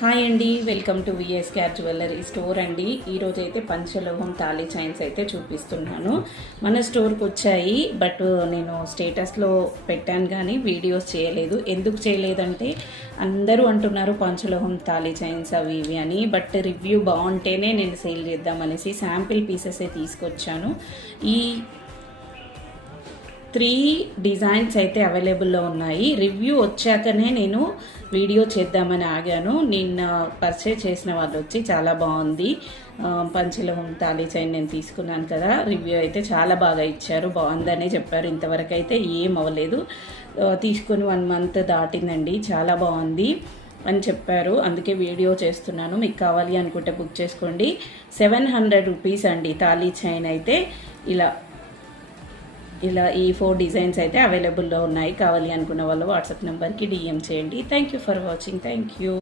Hi అండి, welcome to VS care jewellery store అండి. ఈరోజు అయితే పంచలోహం తాళీ చైన్స్ అయితే చూపిస్తున్నాను. మన స్టోర్కి వచ్చాయి, బట్ నేను స్టేటస్లో పెట్టాను కానీ వీడియోస్ చేయలేదు. ఎందుకు చేయలేదంటే అందరూ అంటున్నారు పంచలోహం తాళీ చైన్స్ అవి ఇవి అని. బట్ రివ్యూ బాగుంటేనే నేను సేల్ చేద్దామనేసి శాంపిల్ పీసెసే తీసుకొచ్చాను. ఈ 3 డిజైన్స్ అయితే అవైలబుల్లో ఉన్నాయి. రివ్యూ వచ్చాకనే నేను వీడియో చేద్దామని ఆగాను. నిన్న పర్చేజ్ చేసిన వాళ్ళు వచ్చి చాలా బాగుంది పంచలోహం తాళీ చైన్ నేను తీసుకున్నాను కదా, రివ్యూ అయితే చాలా బాగా ఇచ్చారు, బాగుందనే చెప్పారు. ఇంతవరకు అయితే ఏం అవ్వలేదు, తీసుకొని 1 మంత్ దాటిందండి, చాలా బాగుంది అని చెప్పారు. అందుకే వీడియో చేస్తున్నాను. మీకు కావాలి అనుకుంటే బుక్ చేసుకోండి. 700 రూపీస్ అండి తాళీ చైన్ అయితే. ఇలా ఈ 4 డిజైన్స్ అయితే అవైలబుల్లో ఉన్నాయి. కావాలి అనుకున్న వాళ్ళు వాట్సాప్ నెంబర్కి డిఎం చేయండి. Thank you for watching. Thank you.